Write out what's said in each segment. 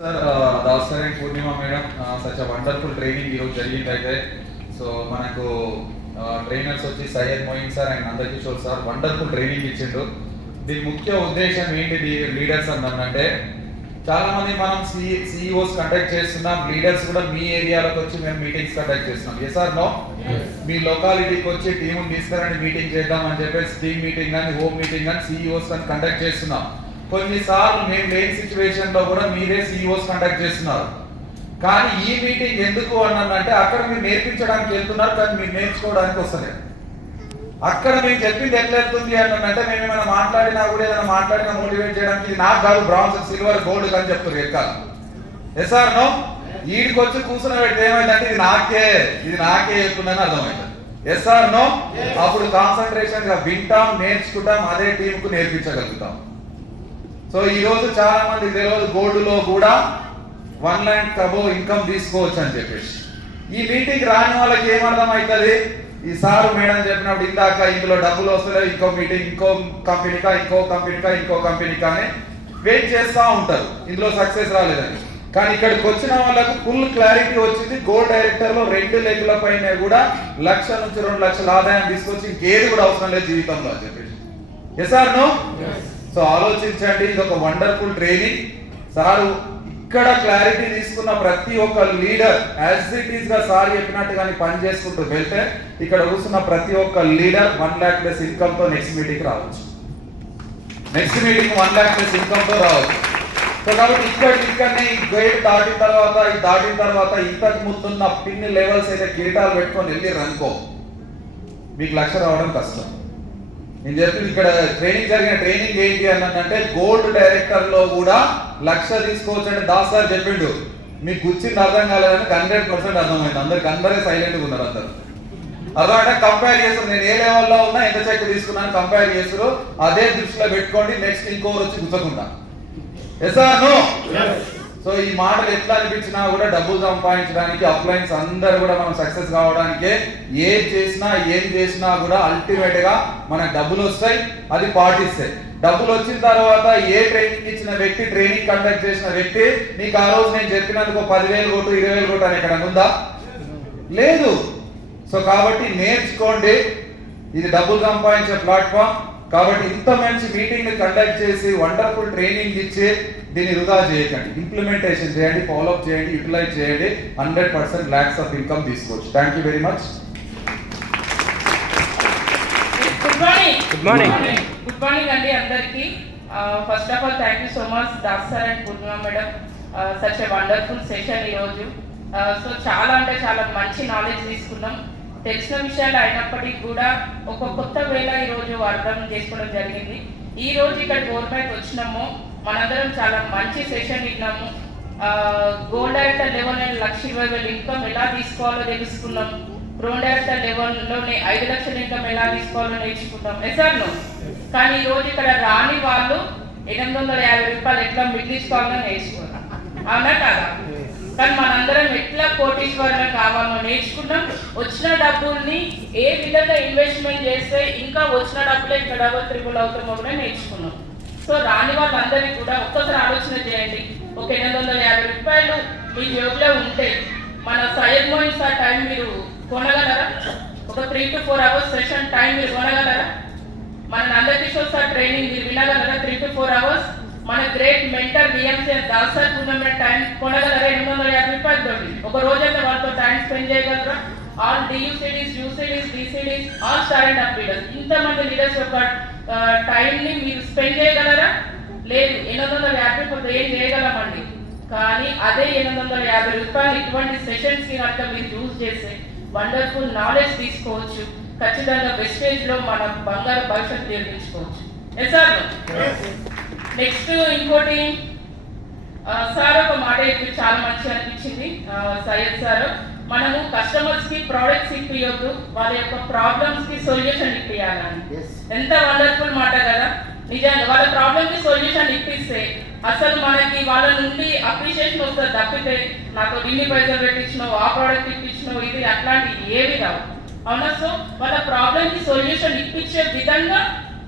Sir Dasari Purnima madam such wonderful training ఈరోజు జరిగింది అయితే. సో మనకు ట్రైనర్స్ వచ్చి Syed Moin sir and Nandakishore sir wonderful training ఇచ్చిండు దీని ముఖ్య ఉద్దేశం ఏంటి లీడర్స్ అంటే చాలా మంది మనం సి సిఇఓస్ కండక్ట్ చేస్తున్నాం లీడర్స్ కూడా మీ ఏరియాలోకి వచ్చి మేము మీటింగ్స్ కండక్ట్ చేస్తున్నాం. ఎస్ ఆర్ నో మీ లొకాలిటీకి వచ్చి టీం తీసుకురండి మీటింగ్ చేద్దాం అని చెప్పేసి టీమ్ మీటింగ్ కానీ హోమ్ మీటింగ్ కానీ సిఇఓస్ కానీ కండక్ట్ చేస్తున్నాం. కొన్నిసార్లు మేము లేని సిచ్యువేషన్లో కూడా మీరే సిఇఓస్ కండక్ట్ చేస్తున్నారు. కానీ ఈ మీటింగ్ ఎందుకు అన్నానంటే అక్కడ మీరు నేర్పించడానికి వెళ్తున్నారు కానీ మీరు నేర్చుకోవడానికి వస్తలేదు. అక్కడ మేము చెప్పింది ఎట్లా వెళ్తుంది అనంటే మేము ఏమైనా మాట్లాడినా కూడా ఏదైనా మాట్లాడినా మోటివేట్ చేయడానికి ఇది నాకు కాదు బ్రాంజ్ సిల్వర్ గోల్డ్ అని చెప్తారు ఎక్కాలి ఎస్ ఆర్ నో ఈడికి వచ్చి కూర్చుని పెడితే ఏమైందంటే ఇది నాకే ఇది నాకే చెప్తుందని అర్థమైంది. ఎస్ ఆర్ నో అప్పుడు కాన్సన్ట్రేషన్గా వింటాం నేర్చుకుంటాం అదే టీం కు నేర్పించగలుగుతాం. సో ఈ రోజు చాలా మంది తెలియదు బోర్డులో కూడా వన్ ల్యాండ్ కబో ఇన్కమ్ తీసుకోవచ్చు అని చెప్పేసి. ఈ మీటింగ్ రాని వాళ్ళకి ఏమర్థం అవుతుంది ఈ సారు మేడం చెప్పినప్పుడు ఇందాక ఇందులో డబ్బులు వస్తలేవు ఇంకో మీటింగ్ ఇంకో కంపెనీకా ఇంకో కంపెనీకా ఇంకో కంపెనీకా అని వెయిట్ చేస్తూ ఉంటారు. ఇందులో సక్సెస్ రాలేదని. కానీ ఇక్కడికి వచ్చిన వాళ్ళకు ఫుల్ క్లారిటీ వచ్చింది. గోల్డ్ డైరెక్టర్లో రెండు లెగ్ల పైన కూడా లక్ష నుంచి రెండు లక్షల ఆదాయం తీసుకొచ్చి ఇంకేది కూడా అవసరం లేదు జీవితంలో అని చెప్పేసి. ఎస్ ఆర్ నో సో ఆలోచించండి ఇది ఒక వండర్ఫుల్ ట్రైనింగ్ సారు ఇక్కడ క్లారిటీ తీసుకున్న ప్రతి ఒక్క లీడర్ యాజ్ ఇట్ ఈస్గా సార్ చెప్పినట్టు పని చేసుకుంటూ వెళ్తే ఇక్కడ కూర్చున్న ప్రతి ఒక్క లీడర్ వన్ ల్యాక్ ప్లస్ ఇన్కమ్తో నెక్స్ట్ మీటింగ్ రావచ్చు. Next meeting one lakh plus ఇన్కమ్తో రావచ్చు. సో కాబట్టి ఇక్కడ ఇక్కడనే ఈ గైడ్ దాటిన తర్వాత ఈ దాటిన తర్వాత ఇంతకు ముందున్న పిన్ లెవెల్స్ అయితే కిరీటాలు పెట్టుకొని వెళ్ళి అనుకో మీకు లక్ష రావడం కష్టం. నేను చెప్పింది ఇక్కడ ట్రైనింగ్ జరిగిన ట్రైనింగ్ ఏంటి అన్నంటే గోల్డ్ డైరెక్టర్లో కూడా లక్ష తీసుకోవచ్చు అంటే దాస్ సార్ చెప్పిండు. మీకు గుర్తింది అర్థం కాలేదని హండ్రెడ్ పర్సెంట్ అర్థమైంది. అందరికి అందరే సైలెంట్గా ఉన్నారు అందరు అర్థం అంటే కంపేర్ చేస్తారు. నేను ఏ లెవెల్లో ఉన్నా ఎంత చెక్ తీసుకున్నాను కంపేర్ చేస్తారు. అదే దృష్టిలో పెట్టుకోండి. నెక్స్ట్ ఇంకోరు వచ్చి గుచ్చకుండా ఎస్ ఆర్ నో సో ఈ మాటలు ఎట్లా అనిపించినా కూడా డబ్బులు సంపాదించడానికి అప్లైన్స్ అందరు కూడా మనం సక్సెస్ కావడానికే ఏం చేసినా ఏం చేసినా కూడా అల్టిమేట్గా మనకు డబ్బులు వస్తాయి అది పాటిస్తాయి డబ్బులు వచ్చిన తర్వాత ఏ ట్రైనింగ్ ఇచ్చిన వ్యక్తి ట్రైనింగ్ కండక్ట్ చేసిన వ్యక్తి నీకు ఆ రోజు నేను చెప్పినందుకు పదివేలు కొట్టు ఇరవై వేలు కొట్టు అని ఎక్కడ ఉందా? లేదు. సో కాబట్టి నేర్చుకోండి. ఇది డబ్బులు సంపాదించే ప్లాట్ఫామ్ కాబట్టి ఇంత మంచి మీటింగ్ కండక్ట్ చేసి వండర్ఫుల్ ట్రైనింగ్ ఇచ్చి దీన్ని వృధా చేయకండి. ఇంప్లిమెంటేషన్ చేయండి ఫాలోఅప్ చేయండి యూటిలైజ్ చేయండి. Hundred percent lakhs of income తీసుకోవచ్చు. Thank you very much good morning. Good morning అండి అందరికి. First of all thank you so much Das sir and Purnima madam such a wonderful session ఈరోజు. So చాలా అంటే చాలా మంచి knowledge తీసుకున్నాం. తెలిసిన విషయాలు అయినప్పటికీ కూడా ఒక కొత్త వేళ ఈరోజు అర్థం చేసుకోవడం జరిగింది. ఈ రోజు ఇక్కడ గవర్నమెంట్ వచ్చినాము. మనందరం చాలా మంచి సెషన్ విన్నాము. Gold act level and lakh ఇరవై వేలు ఇన్కమ్ ఎలా తీసుకోవాలో తెలుసుకున్నాం. డ్రోన్ యాక్ట్ లెవెల్లోనే ఐదు లక్షల ఇన్కమ్ ఎలా తీసుకోవాలో నేర్చుకుంటాం. ఎసార్ కానీ ఈరోజు రోజు ఇక్కడ రాని వాళ్ళు ఎనిమిది వందల యాభై రూపాయలు ఎట్లా మిగిలించుకోవాలో నేర్చుకున్నాం అవునా కాదా? కానీ మనందరం ఎట్లా కోటీశ్వరులం కావాలో నేర్చుకున్నాం. వచ్చిన డబ్బుల్ని ఏ విధంగా ఇన్వెస్ట్మెంట్ చేస్తే ఇంకా వచ్చిన డబ్బులే ఇంకా డబుల్ త్రిపుల్ అవుతామో కూడా నేర్చుకున్నాం. సో రాని వాళ్ళందరికీ కూడా ఒక్కసారి ఆలోచన చేయండి. ఒక ఎనిమిది వందల యాభై రూపాయలు మీ జేబులో ఉంటే మన సయ్యద్ మోయిన్ సార్ టైం మీరు కొనగలరా? ఒక three to four hours session time మీరు కొనగలరా? మన నందకిషోర్ సార్ ట్రైనింగ్ మీరు వినగలరా త్రీ టు ఫోర్ అవర్స్? మన great mentor BMC Das sir tournament time కొనగలరా? ఎనిమిది వందల యాభై రూపాయలతో ఒక రోజైతే వాళ్ళతో టైం స్పెండ్ చేయగలరా? ఆల్ డియూసీడీస్ యూసిడీస్ డిసిడీస్ all star and up leaders. ఇంతమంది లీడర్స్ యొక్క టైంని మీరు స్పెండ్ చేయగలరా? వందల యాభై ఏం చేయగలమండి? కానీ అదే ఎనిమిది వందల యాభై రూపాయలు ఇటువంటి సెషన్స్కి కనుక మీరు యూజ్ చేస్తే వండర్ఫుల్ నాలెడ్జ్ తీసుకోవచ్చు. ఖచ్చితంగా వెస్టేజ్లో మన బంగారు భవిష్యత్తు నిర్మించుకోవచ్చు సార్ నెక్స్ట్ ఇంకోటి సార్ ఒక మాట చాలా మంచిగా అనిపించింది. సయ్యద్ సార్ మనము కస్టమర్స్కి ప్రోడక్ట్స్ ఇప్పియొద్దు వాళ్ళ యొక్క ప్రాబ్లమ్స్కి సొల్యూషన్ ఇప్పియాలని ఎంత వండర్ఫుల్ మాట కదా. నిజంగా వాళ్ళ ప్రాబ్లమ్కి సొల్యూషన్ ఇప్పిస్తే అసలు మనకి వాళ్ళ నుండి అప్రిషియేషన్ వస్తుంది తప్పితే నాకు ఇన్ని పైసలు పెట్టించినావు ఆ ప్రోడక్ట్ ఇప్పించినావు ఇది అట్లాంటి ఏవి రావు. అవునా సో వాళ్ళ ప్రాబ్లమ్కి సొల్యూషన్ ఇప్పించే విధంగా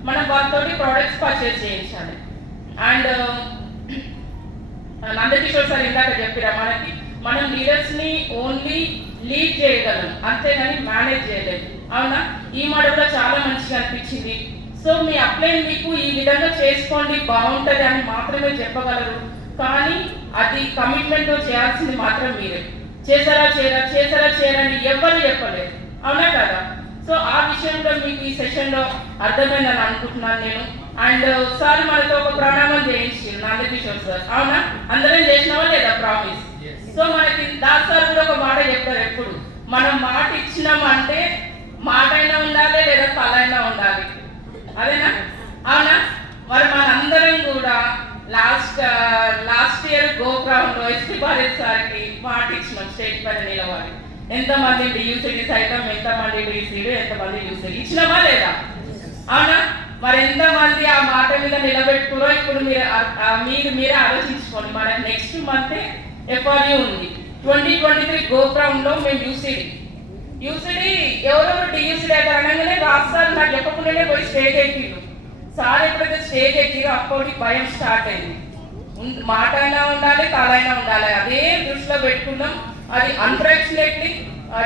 మనం వాళ్ళతోటి ప్రోడక్ట్స్ పర్చేస్ చేయించాలి. అండ్ um, నందకిషోర్ సార్ ఇందాక చెప్పిరా మనకి మనం లీడర్స్ని ఓన్లీ లీడ్ చేయగలం అంతేగాని మేనేజ్ చేయలేము అవునా ఈ మోడల్ కూడా చాలా మంచిగా అనిపించింది. సో మీ అప్లై మీకు ఈ విధంగా చేసుకోండి బాగుంటది అని మాత్రమే చెప్పగలరు. కానీ అది కమిట్మెంట్ చేయాల్సింది మాత్రం మీరే. చేశారా చేయరా చేశారా చేయరని ఎవ్వరు చెప్పలేదు అవునా కదా? సో ఆ విషయంలో మీకు ఈ సెషన్లో అర్థమైందని అనుకుంటున్నాను నేను. అండ్ సార్ మనతో ఒక ప్రణామం చేయించారు నందకిషోర్ సార్. అవునా? అందరం చేసినావా లేదా? ప్రామిస్ సో మనకి దాస్ సార్ కూడా ఒక మాట చెప్తారు ఎప్పుడు. మనం మాట ఇచ్చినామంటే మాట అయినా ఉండాలి లేదా తల అయినా ఉండాలి. అదేనా? అవునా? మరి మనందరం కూడా లాస్ట్ లాస్ట్ ఇయర్ గోపురం లో ఎస్పీ భారత్ సార్కి మాట ఇచ్చినాం స్టేట్ పైన నిలవాలి ఎంతమంది డియూసీడీ సైతం ఎంతమంది డీసీడీ ఎంతమంది యూసీడీ ఇచ్చినామా లేదా? అవునా? మరి ఎంతమంది ఆ మాట మీద నిలబెట్టుకురో ఇప్పుడు మీరు మీరు మీరే ఆలోచించుకోండి. మనకి నెక్స్ట్ మంత్ ఎఫ్ఆర్యూ ఉంది. ట్వంటీ ట్వంటీ త్రీ గోపురం మేము యూసీడీ యూసీడీ ఎవరెవరు డియూసీడీ అయితే అనగానే రాష్ట్రాలు నాకు చెప్పకుండానే పోయి స్టేజ్ ఎక్కిళ్ళు సార్ ఎప్పుడైతే స్టేజ్ ఎక్కిరో అప్పటి భయం స్టార్ట్ అయింది. మాట అయినా ఉండాలి కాలైనా ఉండాలి. అదే దృష్టిలో పెట్టుకున్నాం. అది అన్ఫార్చునేట్లీ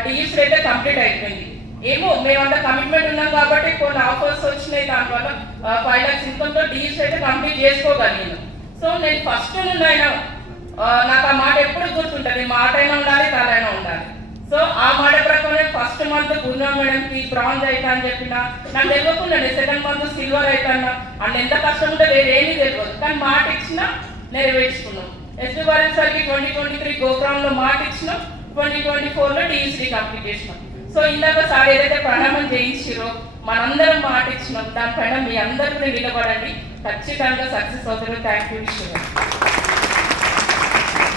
డియూసీడీ అయితే కంప్లీట్ అయిపోయింది. ఏమో మేమంతా కమిట్మెంట్ ఉన్నాం కాబట్టి కొన్ని ఆఫర్స్ వచ్చినాయి దానివల్ల ఫైవ్ ల్యాక్స్ ఇన్కమ్తో డియూసీ అయితే కంప్లీట్ చేసుకోగలిగాను. సో నేను ఫస్ట్ నుండి అయినా నాకు ఆ మాట ఎప్పుడు గుర్తుంటుంది. మాట అయినా ఉండాలి కాలైనా ఉండాలి. సో ఆ మాట ప్రకారం ఫస్ట్ మంత్ గున్నా మేడం కి బ్రాంజ్ అవుతా అని చెప్పిన నాకు తెలియకుండా సెకండ్ మంత్ సిల్వర్ అవుతాను అండ్ ఎంత కష్టం ఉంటే వేరేమీ తెలియదు. కానీ మాట ఇచ్చినా నెరవేర్చుకున్నాం. ఎస్పీ భారత్ సార్కి ట్వంటీ ట్వంటీ త్రీ గోపురంలో మాట ఇచ్చినాం. ట్వంటీ ట్వంటీ ఫోర్లో డిఎస్డి కంప్లీట్ చేసినాం. సో ఇందాక సార్ ఏదైతే ప్రణామం చేయించారో మనందరం మాట ఇచ్చినాం. దానిపైన మీ అందరూ నిలబడండి. ఖచ్చితంగా సక్సెస్ అవుతారు. Thank you